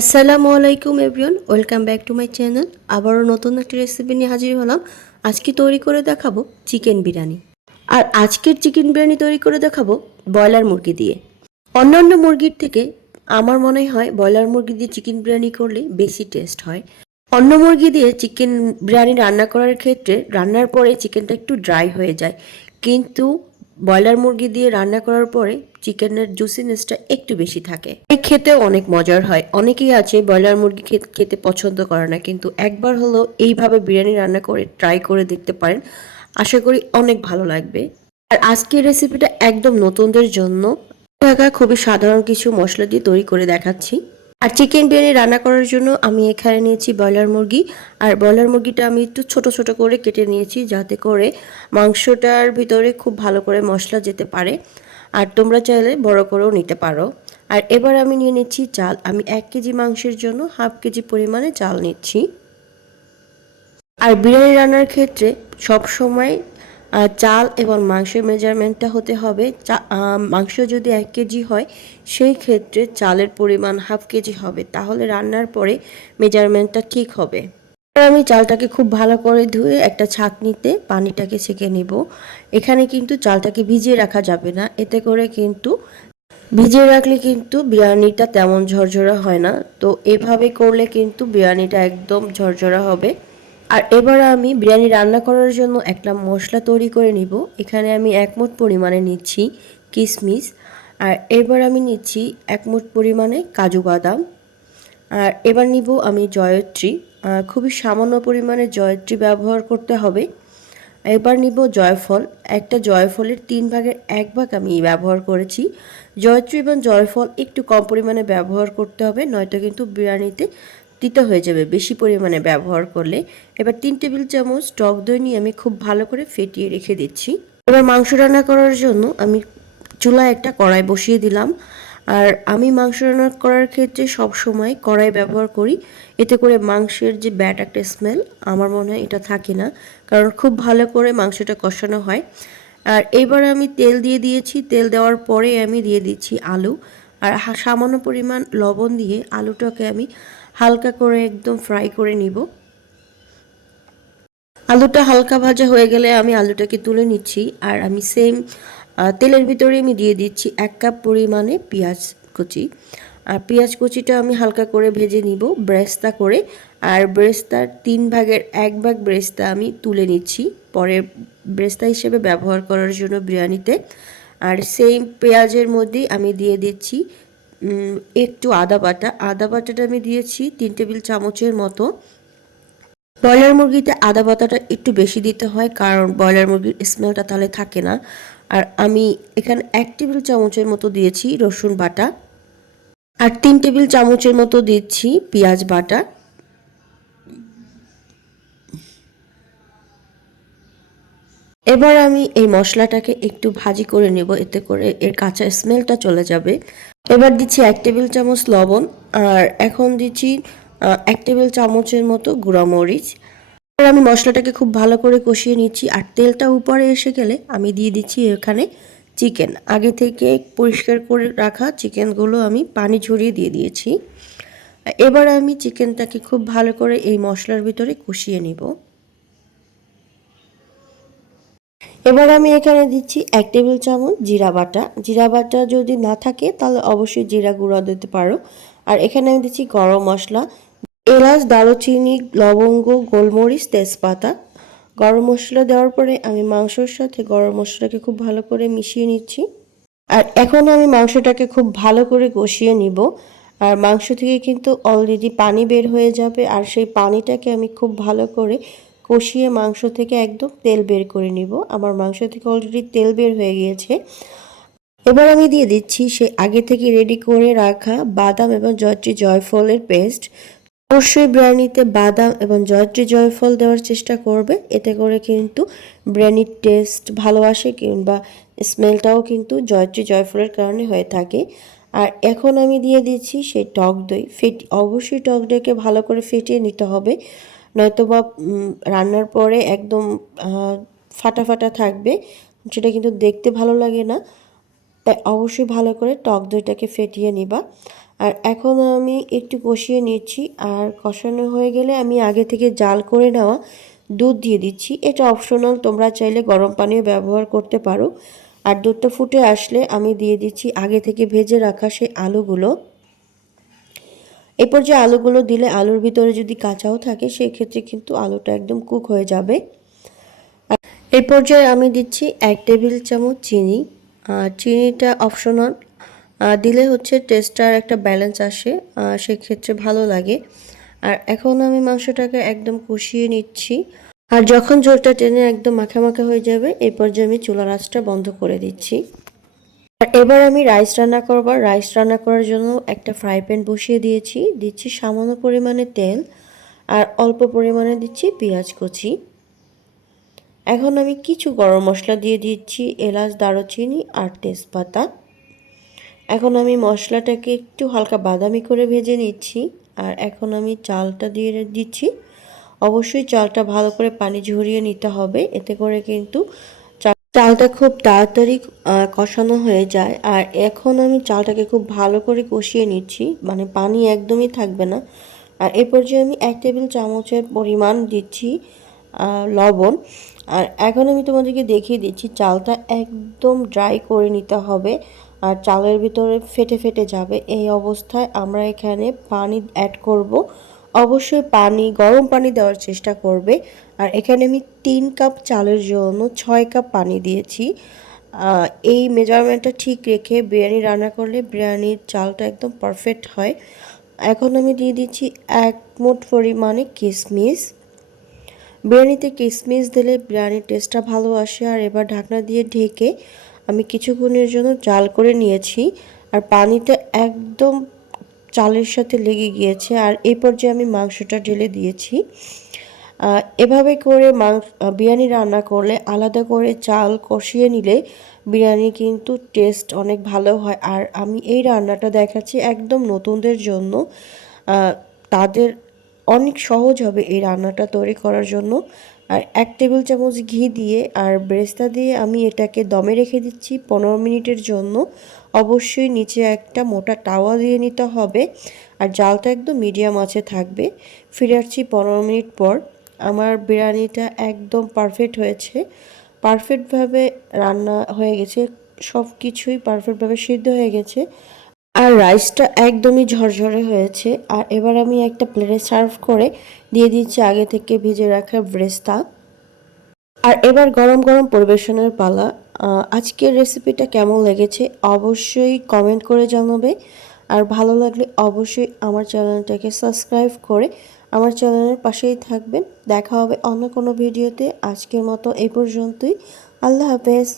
আসসালামু আলাইকুম everyone, welcome back to my channel. আবারও নতুন একটা রেসিপি নিয়ে হাজির হলাম। আজকে তৈরি করে দেখাবো চিকেন বিরিয়ানি। আর আজকের চিকেন বিরিয়ানি তৈরি করে দেখাবো ব্রয়লার মুরগি দিয়ে। অন্যান্য মুরগির থেকে আমার মনে হয় ব্রয়লার মুরগি দিয়ে চিকেন বিরিয়ানি করলে বেশি টেস্ট হয়। অন্য মুরগি দিয়ে চিকেন বিরিয়ানি রান্না করার ক্ষেত্রে রান্নার পরে চিকেনটা একটু ড্রাই হয়ে যায়, কিন্তু ব্রয়লার মুরগি দিয়ে রান্না করার পরে চিকেনের জুসিনেসটা একটু বেশি থাকে। এই খেতেও অনেক মজার হয়। অনেকেই আছে ব্রয়লার মুরগি খেতে পছন্দ করে না, কিন্তু একবার হলো এইভাবে বিরিয়ানি রান্না করে ট্রাই করে দেখতে পারেন। আশা করি অনেক ভালো লাগবে। আর আজকের রেসিপিটা একদম নতুনদের জন্য। খুবই সাধারণ কিছু মশলা দিয়ে তৈরি করে দেখাচ্ছি। আর চিকেন বিরিয়ানি রান্না করার জন্য আমি এখানে নিয়েছি ব্রয়লার মুরগি। আর ব্রয়লার মুরগিটা আমি একটু ছোট ছোট করে কেটে নিয়েছি, যাতে করে মাংসটার ভিতরে খুব ভালো করে মশলা যেতে পারে। আর তোমরা চাইলে বড় করেও নিতে পারো। আর এবার আমি নিয়ে নিচ্ছি চাল। আমি 1 কেজি মাংসের জন্য হাফ কেজি পরিমাণে চাল নিচ্ছি। আর বিরিয়ানি রান্নার ক্ষেত্রে সব সময় চাল এবং মাংসের মেজারমেন্টটা হতে হবে। মাংস যদি 1 কেজি হয়, সেই ক্ষেত্রে চালের পরিমাণ হাফ কেজি হবে, তাহলে রান্নার পরে মেজারমেন্টটা ঠিক হবে। আমি চালটাকে খুব ভালো করে ধুয়ে একটা ছাঁকনিতে পানিটাকে ছেঁকে নিব। এখানে কিন্তু চালটাকে ভিজিয়ে রাখা যাবে না, এতে করে কিন্তু ভিজিয়ে রাখলে কিন্তু বিরিয়ানিটা তেমন ঝরঝরা হয় না। তো এভাবে করলে কিন্তু বিরিয়ানিটা একদম ঝরঝরা হবে। আর এবার আমি বিরিয়ানি রান্না করার জন্য একটা মশলা তৈরি করে নিব। এখানে আমি 1 মুঠ পরিমাণে নিচ্ছি কিশমিশ। আর এবার আমি নিচ্ছি 1 মুঠ পরিমাণে কাজু বাদাম। আর এবার নিব আমি জয়ত্রী। খুবই সামান্য পরিমাণে জয়ত্রী ব্যবহার করতে হবে। এবার নিব জয়ফল। একটা জয়ফলের 3 ভাগের 1 ভাগ আমি ব্যবহার করেছি। জয়ত্রী এবং জয়ফল একটু কম পরিমাণে ব্যবহার করতে হবে, নয়তো কিন্তু বিরিয়ানিতে তিতা হয়ে যাবে বেশি পরিমাণে ব্যবহার করলে। এবার 3 টেবিল চামচ টক দই নিয়ে আমি খুব ভালো করে ফেটিয়ে রেখে দিচ্ছি। এবার মাংস রান্না করার জন্য আমি চুলায় একটা কড়াই বসিয়ে দিলাম। আর আমি মাংস রান্না করার ক্ষেত্রে সব সময় কড়াই ব্যবহার করি, এতে করে মাংসের যে ব্যাড একটা স্মেল আমার মনে হয় এটা থাকে না, কারণ খুব ভালো করে মাংসটা কষানো হয়। আর এবার আমি তেল দিয়ে দিয়েছি। তেল দেওয়ার পরে আমি দিয়ে দিচ্ছি আলু। আর সামান্য পরিমাণ লবণ দিয়ে আলুটাকে আমি হালকা করে একদম ফ্রাই করে নিব। আলুটা হালকা ভাজা হয়ে গেলে আমি আলুটাকে তুলে নিচ্ছি। আর আমি সেম তেলের ভিতরে আমি দিয়ে দিচ্ছি 1 কাপ পরিমাণে পেঁয়াজ কুচি। আর পেঁয়াজ কুচিটা আমি হালকা করে ভেজে নিব ব্রেস্তা করে। আর ব্রেস্তার 3 ভাগের 1 ভাগ ব্রেস্তা আমি তুলে নিচ্ছি পরে ব্রেস্তা হিসেবে ব্যবহার করার জন্য বিরিয়ানিতে। আর সেম পেঁয়াজের মধ্যেই আমি দিয়ে দিচ্ছি একটু আদা বাটা। আদা বাটাটা আমি দিয়েছি 3 টেবিল চামচের মতো। ব্রয়লার মুরগিতে আদা বাটাটা একটু বেশি দিতে হয়, কারণ ব্রয়লার মুরগির স্মেলটা তাহলে থাকে না। আর আমি এখানে 1 টেবিল চামচের মতো দিয়েছি রসুন বাটা। আর 3 টেবিল চামচের মতো দিচ্ছি পেঁয়াজ বাটা। এবার আমি এই মশলাটাকে একটু ভাজি করে নেব, এতে করে এর কাঁচা স্মেলটা চলে যাবে। এবার দিচ্ছি 1 টেবিল চামচ লবণ। আর এখন দিচ্ছি 1 টেবিল চামচের মতো গুঁড়া মরিচ। এবার আমি মশলাটাকে খুব ভালো করে কষিয়ে নিচ্ছি। আর তেলটা উপরে এসে গেলে আমি দিয়ে দিচ্ছি এখানে চিকেন। আগে থেকে পরিষ্কার করে রাখা চিকেনগুলো আমি পানি ঝরিয়ে দিয়ে দিয়েছি। এবার আমি চিকেনটাকে খুব ভালো করে এই মশলার ভিতরে কষিয়ে নিব। এবার আমি এখানে দিচ্ছি 1 টেবিল চামচ জিরা বাটা। জিরা বাটা যদি না থাকে তাহলে অবশ্যই জিরা গুঁড়া দিতে পারো। আর এখানে আমি দিচ্ছি গরম মশলা, এলাচ, দারুচিনি, লবঙ্গ, গোলমরিচ, তেজপাতা। গরম মশলা দেওয়ার পরে আমি মাংসর সাথে গরম মশলাকে খুব ভালো করে মিশিয়ে নিচ্ছি। আর এখন আমি মাংসটাকে খুব ভালো করে কষিয়ে নিব। আর মাংস থেকে কিন্তু অলরেডি পানি বের হয়ে যাবে, আর সেই পানিটাকে আমি খুব ভালো করে কষিয়ে মাংস থেকে একদম তেল বের করে নিব। আমার মাংস থেকে অলরেডি তেল বের হয়ে গিয়েছে। এবার আমি দিয়ে দিচ্ছি সে আগে থেকে রেডি করে রাখা বাদাম এবং জয়ত্রী জয়ফলের পেস্ট। অবশ্যই বিরিয়ানিতে বাদাম এবং জয়ত্রী জয়ফল দেওয়ার চেষ্টা করবে, এতে করে কিন্তু বিরিয়ানির টেস্ট ভালো আসে, কিংবা স্মেলটাও কিন্তু জয়ত্রী জয়ফলের কারণে হয়ে থাকে। আর এখন আমি দিয়ে দিচ্ছি সেই টক দই। অবশ্যই টক দইকে ভালো করে ফেটিয়ে নিতে হবে, নয়তোবা রান্নার পরে একদম ফাটা ফাটা থাকবে, সেটা কিন্তু দেখতে ভালো লাগে না। তাই অবশ্যই ভালো করে টক দইটাকে ফেটিয়ে নিবা। আর এখন আমি একটু কষিয়ে নিচ্ছি। আর কষানো হয়ে গেলে আমি আগে থেকে জাল করে নেওয়া দুধ দিয়ে দিচ্ছি। এটা অপশনাল, তোমরা চাইলে গরম পানিও ব্যবহার করতে পারো। আর দুধটা ফুটে আসলে আমি দিয়ে দিচ্ছি আগে থেকে ভেজে রাখা সেই আলুগুলো। এরপর যে আলুগুলো দিলে আলুর ভিতরে যদি কাঁচাও থাকে সেক্ষেত্রে কিন্তু আলুটা একদম কুক হয়ে যাবে। এই পর্যায়ে আমি দিচ্ছি 1 টেবিল চামচ চিনি। চিনিটা অপশনাল, দিলে হচ্ছে টেস্টটার একটা ব্যালেন্স আসে, সেক্ষেত্রে ভালো লাগে। আর এখন আমি মাংসটাকে একদম কষিয়ে নিচ্ছি। আর যখন ঝোলটা টেনে একদম মাখা মাখা হয়ে যাবে এই পর্যায়ে আমি চুলার আঁচটা বন্ধ করে দিচ্ছি। আর এবার আমি রাইস রান্না করব। রাইস রান্না করার জন্য একটা ফ্রাই প্যান বসিয়ে দিচ্ছি সামান্য পরিমাণে তেল আর অল্প পরিমাণে দিচ্ছি পেঁয়াজ কুচি। এখন আমি কিছু গরম মশলা দিয়ে দিচ্ছি, এলাচ, দারুচিনি আর তেজপাতা। এখন আমি মশলাটাকে একটু হালকা বাদামি করে ভেজে নিচ্ছি। আর এখন আমি চালটা দিয়ে দিচ্ছি। অবশ্যই চালটা ভালো করে পানি ঝরিয়ে নিতে হবে, এতে করে কিন্তু চালটা খুব তাড়াতাড়ি কষানো হয়ে যায়। আর এখন আমি চালটাকে খুব ভালো করে কষিয়ে নিচ্ছি, মানে পানি একদমই থাকবে না। আর এ পর্যায়ে আমি 1 টেবিল চামচের পরিমাণ দিচ্ছি লবণ। আর এখন আমি তোমাদেরকে দেখিয়ে দিচ্ছি চালটা একদম ড্রাই করে নিতে হবে, আর চালের ভিতরে ফেটে ফেটে যাবে। এই অবস্থায় আমরা এখানে পানি অ্যাড করব। অবশ্যই গরম পানি দেওয়ার চেষ্টা করবে। আর এখানে আমি 3 কাপ চালের জন্য 6 কাপ পানি দিয়েছি। এই মেজারমেন্টটা ঠিক রেখে বিরিয়ানি রান্না করলে বিরিয়ানির চালটা একদম পারফেক্ট হয়। এখন আমি দিয়ে দিচ্ছি 1 মুঠ পরিমাণে কিশমিশ। বিরিয়ানিতে কিশমিশ দিলে বিরিয়ানির টেস্টটা ভালো আসে। আর এবার ঢাকনা দিয়ে ঢেকে আমি কিছুক্ষণের জন্য জাল করে নিয়েছি। আর পানিটা একদম চালের সাথে লেগে গিয়েছে। আর এই পর্যায়ে আমি মাংসটা ঢেলে দিয়েছি। এভাবে করে বিরিয়ানি রান্না করলে আলাদা করে চাল কষিয়ে নিলে বিরিয়ানি কিন্তু টেস্ট অনেক ভালো হয়। আর আমি এই রান্নাটা দেখাচ্ছি একদম নতুনদের জন্য, তাদের অনেক সহজ হবে এই রান্নাটা তৈরি করার জন্য। আর 1 টেবিল চামচ ঘি দিয়ে আর বেরেস্তা দিয়ে আমি এটাকে দমে রেখে দিচ্ছি 15 মিনিটের জন্য। অবশ্যই নিচে একটা মোটা তাওয়া দিয়ে নিতে হবে। আর জালটা একদম মিডিয়াম আঁচে থাকবে। ফিরে আসছি 15 মিনিট পর। আমার বিরিয়ানিটা একদম পারফেক্ট হয়েছে, পারফেক্টভাবে রান্না হয়ে গেছে, সব কিছুই পারফেক্টভাবে সিদ্ধ হয়ে গেছে। আর রাইসটা একদমই ঝরঝরে হয়েছে। আর এবার আমি একটা প্লেটে সার্ভ করে দিয়ে দিচ্ছি আগে থেকে ভেজে রাখা ব্রেস্তা। আর এবার গরম গরম পরিবেশনের পালা। আজকের রেসিপিটা কেমন লেগেছে অবশ্যই কমেন্ট করে জানাবে। আর ভালো লাগলে অবশ্যই আমার চ্যানেলটাকে সাবস্ক্রাইব করে আমার চ্যানেলের পাশেই থাকবেন। দেখা হবে অন্য কোনো ভিডিওতে। আজকের মতো এই পর্যন্তই। আল্লাহ হাফেজ।